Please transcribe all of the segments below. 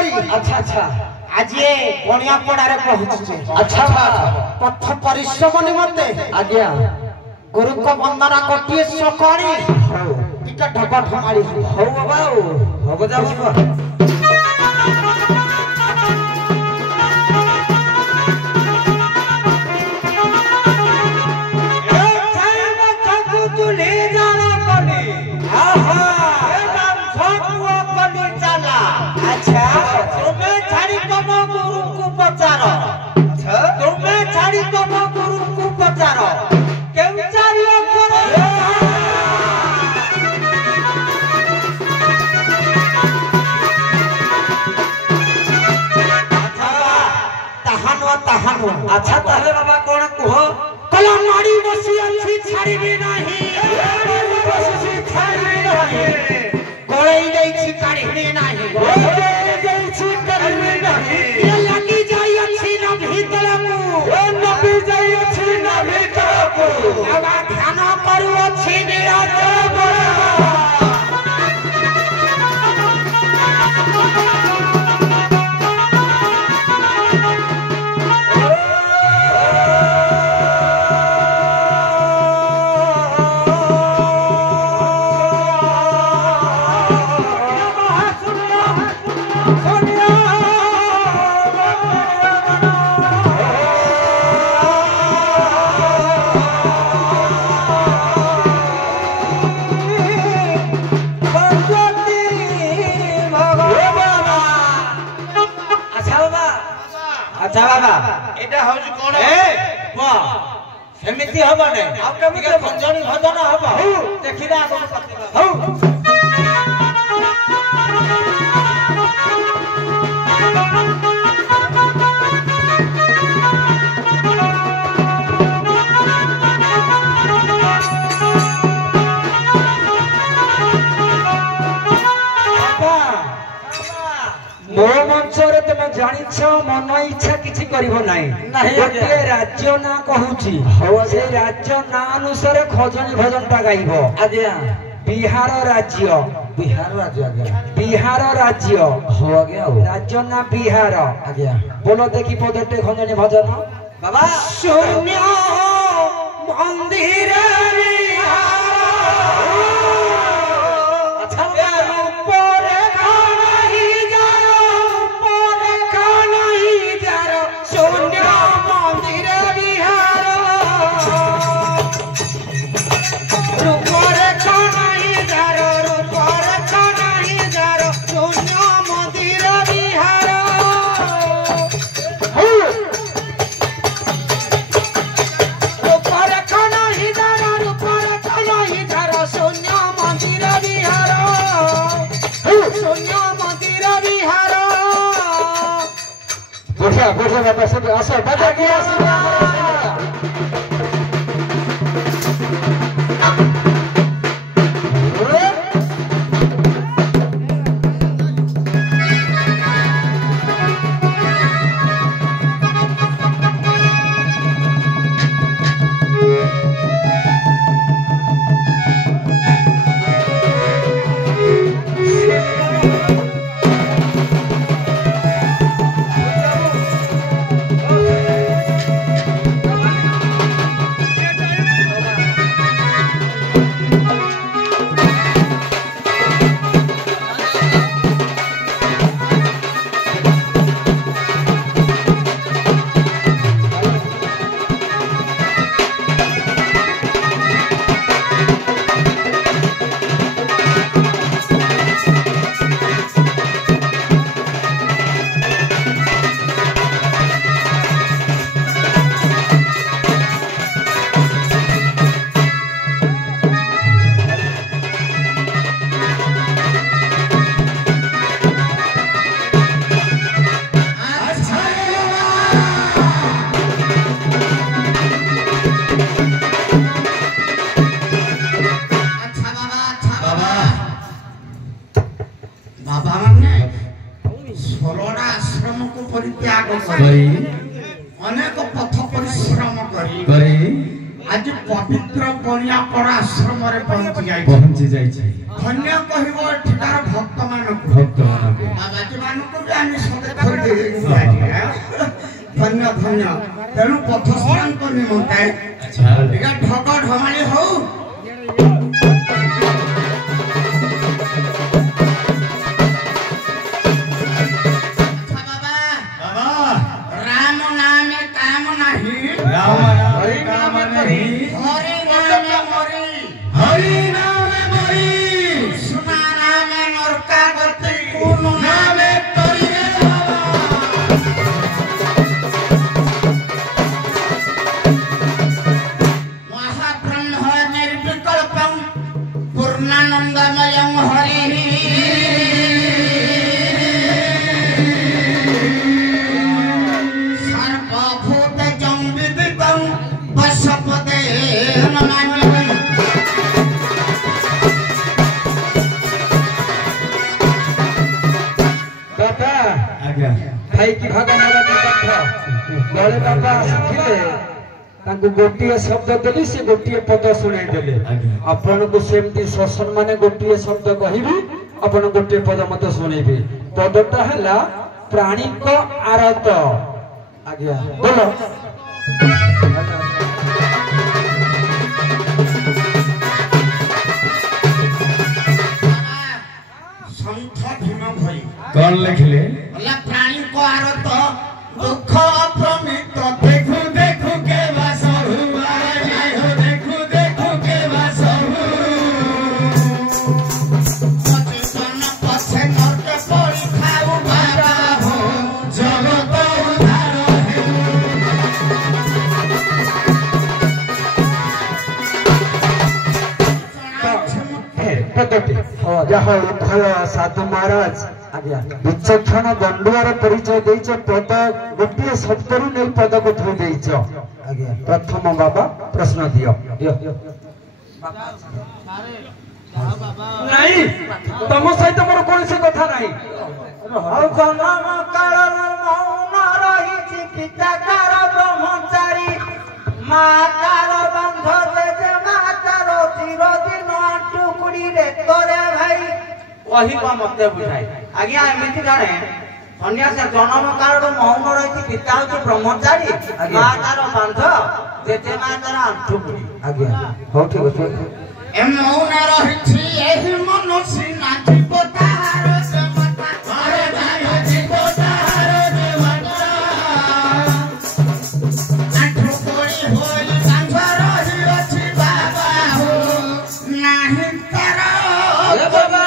करी अच्छा अच्छा आज ये बनिया पड़ारे पहुंचे अच्छा पथ परिश्रम निमंते आज्ञा गुरु को वंदना गोटे सकाळी टिका ढबा ढमाड़ी हो बाबा हो बजा बाबा तुम्हें छाड़ी तुम गुरु को पचारो क्यों चारियो करे तहानो अच्छा ताले बाबा कोन कुह कला माड़ी बसी अच्छी छाड़ी भी नहीं बसी छाड़ी भी नहीं कोई नहीं छी काढ़ी भी नहीं कोई नहीं छी काढ़ी भी नहीं ये लगी जाई अच्छी न भीतर को ओ न भी जाई अच्छी न भीतर को अब ध्यान करू अच्छी निराज अच्छा बाबा एटा हौज कोन ए वाह सेमिति हबा ने आ केमिति भंजनी भजन हबा देखिदा आगो हौ मो मंचरे तुम जानिछ मन इच्छा किछि करिवो नाही गोटे राज्य ना कहूची से राज्य ना अनुसार खजनी भजन ता गाइबो आज्ञा बिहार राज्य बिहार राज्य हो आज्ञा राज्य ना बिहार आज्ञा बोलो देखि पदटे खजनी भजन बाबा शून्य मंदिर बोझा बाबा सब आशा बजा के अनेक पथ परिश्रम करी आज पवित्र बनियापड़ा आश्रम रे पहुंची जाय धन्य कहबो ठिकार भक्त मानको बाबाजी मानको भी आनी ଧନ୍ୟ ଧନ୍ୟ ତେଣୁ ପଥସ୍ଥାନକୁ ନିମନ୍ତେ ଟିକେ ଢଗ ଢମାଳି ହଉ गोटे शब्द देली से गोटे पद शुणाई देले आपन को सेमती शासन माने गोटे शब्द कहबी आपन गोटे पद मत शुणेबे पदटा हला प्राणी को आरत आज्ञा बोलो संत भीम भाई कौन लिखले बोला प्राणी को आरत दुख अप्रमित देखो देखो के वासहु आय हो देखो देखो के वासहु सचेतन पछे नरक पड़ी खाऊ बाबा हो जगत उद्धार हे पदटी हो जहाँ उद्धार साधु महाराज विचक्षण दंडुआर परिचय देच पद गोटे शब्दरू नहीं पद को थोई देच प्रथम बाबा प्रश्न दियो नहीं तुम सहित मोर कौन से कथा नहीं जन्म काल मौन रही पिता कार ब्रह्मचारी मातार बंध जे मातार चिरदिन टुकुड़ी रे तोरे भाई वही को मते बुझाई आज्ञा एमिति जाने सन्यास जन्म काल मौन रही पिता हो ब्रह्मचारी मातार बंध जे मातार टुकुड़ी आज्ञा हो ठीक अछि ए मौन रही एही मनुष्य ना जीवतार से मता अरे भाई जीवतार देवता टुकुड़ी होई संसार ही अछि बाबा हो नाही करो बाबा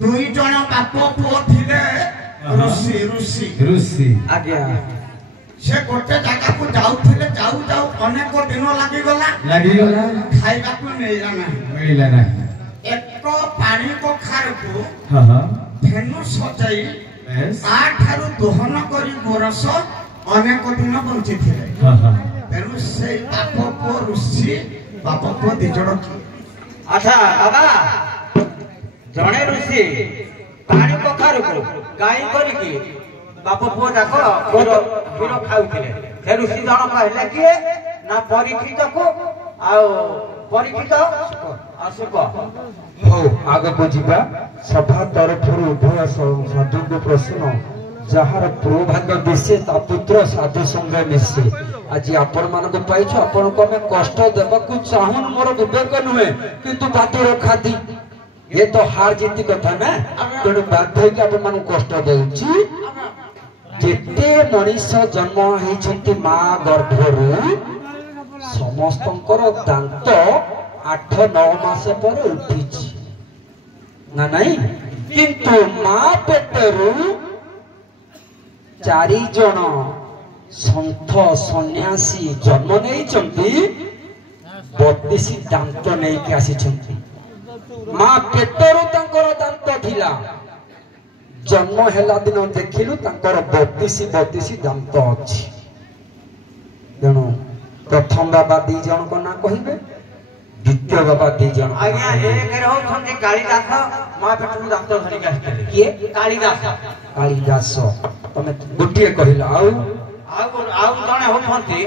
दुई जन बाप पुओ थिले ऋषि ऋषि ऋषि आज्ञा से गोटे जगह को जाउथिले जाऊ जाऊ अनेक दिन लागि गला खाइबा को नेला ना एक पानी को खार को धेनु सजाई आ ठारू दोहन करी गोरस अनेक दिन बंची थिले तेनु से बाप पुओ ऋषि बाप पुओ दिजण अच्छा बाबा जड़े ऋषि पानी कखार को गाई करके बाप पुओ जाक क्षीर खाऊले से ऋषि जन कहले किए ना परीक्षित को परीक्षित सुख हो आगे को जीवा सभा तरफ उभय साधु को प्रश्न जार प्रोभाग्य दिशे ता पुत्र साधु संग मिसे आज आपण मान को पाइछ आपण को मैं कष्ट देबा को चाहून मोर विवेक नुहे किंतु बात रखा दी ये तो हार जीत कथा ना तेणु बाध्य होगी आपण मान कष्ट देउची जेते मनीष जन्म हेछंती मां गर्भरु समस्तंकर दांत 8-9 मास पर उठिछि ना नहीं किंतु मां पेटरु 4 जन संत सन्यासी जन्म नेइचंती 32 दांत नहीं के आसीचंती मां पेटरु तांकर दांत थिला जन्म हेला दिन देखिलु तांकर 32 दांत अछि तेणु प्रथम बाबा 2 जन को ना कहिबे द्वितीय बाबा 2 जन आज्ञा एक रहउछंती कालिदास मां पेटरु दांत धरि के आस्ते किए कालिदास तमे गुटिए कहिला आउ जने होछंती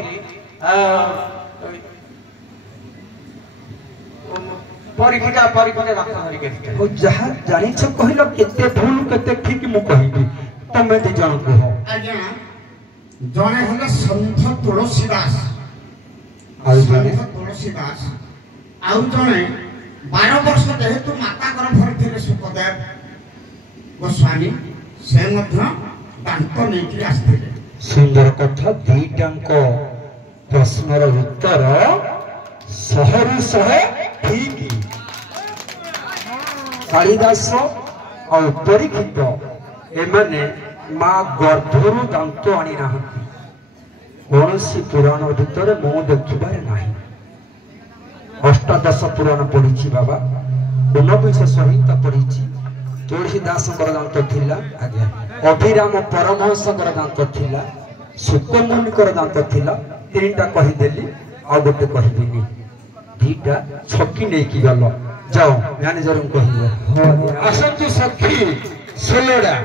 परीक्षा परीक्षा दांत धरिके ओ जहा जानिछ कहिलो केते भूल केते ठीक मु कहिबी तमे दि जन कह आज्ञा जने हले संत तुलसीदास संत तुलसीदास आउ जने 12 वर्ष जेहेतु माता गर्भर थे सुखदेव गोस्वामी से मध्य दांत नेकी आस्ते सुंदर कथा दीटांको प्रश्नर उत्तर सहरु सह ठीक कालिदास और परीक्षित एमाने माँ गर्भरु दांत आनी ना कौन पुराण भितर मु देखिबार नाही अष्टादश पुराण पढ़ी बाबा 19 संहिता पढ़ी तुलसीदास दांत थिला अभिराम परमहंस दांत थिला सुकमुनि दांत थिला तीनटा कहीदेली आ गोटे कहबिनी दीटा छकी नहीं की गल जाओ मैनेजर को कहियो आसंतु सखी सोलडा